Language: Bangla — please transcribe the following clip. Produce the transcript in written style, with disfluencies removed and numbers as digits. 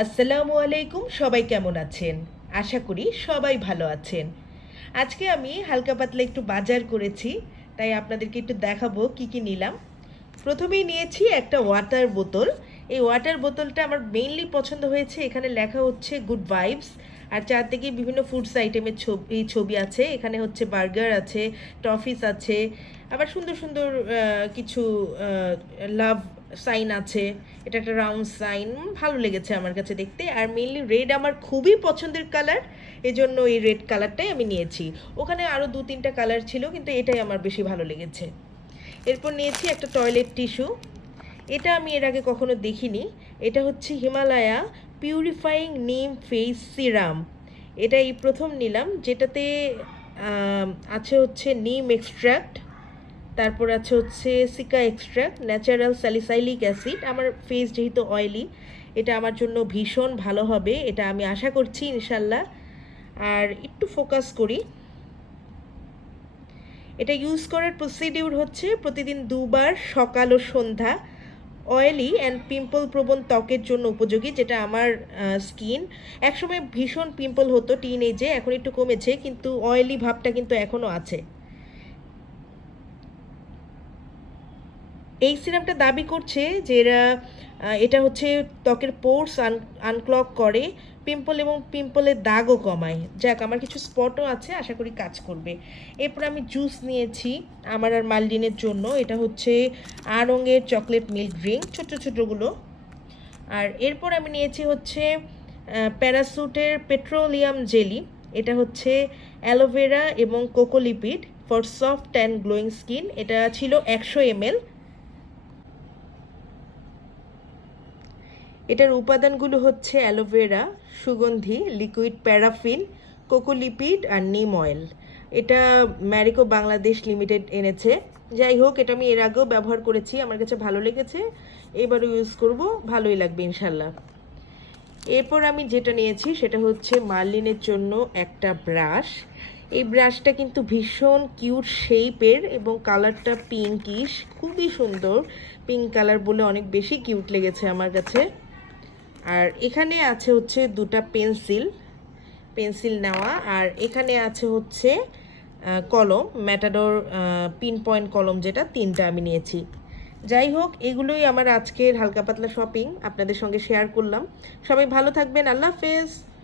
আসসালামু আলাইকুম, সবাই কেমন আছেন? আশা করি সবাই ভালো আছেন। আজকে আমি হালকা পাতলা একটু বাজার করেছি, তাই আপনাদেরকে একটু দেখাবো কি কি নিলাম। প্রথমেই নিয়েছি একটা ওয়াটার বোতল। এই ওয়াটার বোতলটা আমার মেইনলি পছন্দ হয়েছে, এখানে লেখা হচ্ছে গুড ভাইবস। আর চারদিকে বিভিন্ন ফুডস আইটেমের ছবি আছে। এখানে হচ্ছে বার্গার আছে, টফিস আছে, আবার সুন্দর সুন্দর কিছু লাভ সাইন আছে। এটা একটা রাউন্ড সাইন, ভালো লেগেছে আমার কাছে দেখতে। আর মেইনলি রেড আমার খুবই পছন্দের কালার, এজন্য এই রেড কালারটাই আমি নিয়েছি। ওখানে আরও দু তিনটা কালার ছিল, কিন্তু এটাই আমার বেশি ভালো লেগেছে। এরপর নিয়েছি একটা টয়লেট টিস্যু। এটা আমি এর আগে কখনো দেখিনি। এটা হচ্ছে হিমালয়া পিউরিফাইং নিম ফেস সিরাম। এটা এই প্রথম নিলাম, যেটাতে আছে হচ্ছে নিম এক্সট্র্যাক্ট, তারপর আছে হচ্ছে seeker extract, natural salicylic acid. আমার ফেস যেহেতু অয়েলি, এটা আমার জন্য ভীষণ ভালো হবে, এটা আমি আশা করছি ইনশাল্লাহ। আর একটু ফোকাস করি। এটা ইউজ করার প্রসিডিউর হচ্ছে প্রতিদিন দুবার, সকাল ও সন্ধ্যা। অয়েলি অ্যান্ড পিম্পল প্রবণ ত্বকের জন্য উপযোগী, যেটা আমার স্কিন। একসময় ভীষণ পিম্পল হতো টিন এজে, এখন একটু কমেছে, কিন্তু অয়েলি ভাবটা কিন্তু এখনও আছে। এই সিরামটা দাবি করছে যে এটা হচ্ছে ত্বকের পোর্স আনক্লগ করে, পিম্পল এবং পিম্পলের দাগও কমায়। যাক, আমার কিছু স্পটও আছে, আশা করি কাজ করবে। এরপর আমি জুস নিয়েছি আমার আর মালডিনের জন্য। এটা হচ্ছে আড়ঙের চকলেট মিল্ক ড্রিঙ্ক, ছোটো ছোটোগুলো। আর এরপর আমি নিয়েছি হচ্ছে প্যারাসুটের পেট্রোলিয়াম জেলি। এটা হচ্ছে অ্যালোভেরা এবং কোকোলিপিড for soft and glowing skin. এটা ছিল 100 ml। এটার উপাদানগুলো হচ্ছে অ্যালোভেরা, সুগন্ধি, লিকুইড প্যারাফিন, কোকোলিপিড আর নিম অয়েল। এটা ম্যারিকো বাংলাদেশ লিমিটেড এনেছে। যাই হোক, এটা আমি এর আগেও ব্যবহার করেছি, আমার কাছে ভালো লেগেছে, এবারও ইউজ করব, ভালোই লাগবে ইনশাল্লাহ। এরপর আমি যেটা নিয়েছি সেটা হচ্ছে মার্লিনের জন্য একটা ব্রাশ। এই ব্রাশটা কিন্তু ভীষণ কিউট শেপের এবং কালারটা পিঙ্কিশ, খুবই সুন্দর। পিঙ্ক কালার বলে অনেক বেশি কিউট লেগেছে আমার কাছে। আর এখানে আছে হচ্ছে দুটা পেন্সিল নেওয়া। আর এখানে আছে হচ্ছে কলম, ম্যাটাডোর পিন পয়েন্ট কলম, যেটা তিনটা আমি নিয়েছি। যাই হোক, এগুলোই আমার আজকের হালকা পাতলা শপিং, আপনাদের সঙ্গে শেয়ার করলাম। সবাই ভালো থাকবেন, আল্লাহ হাফেজ।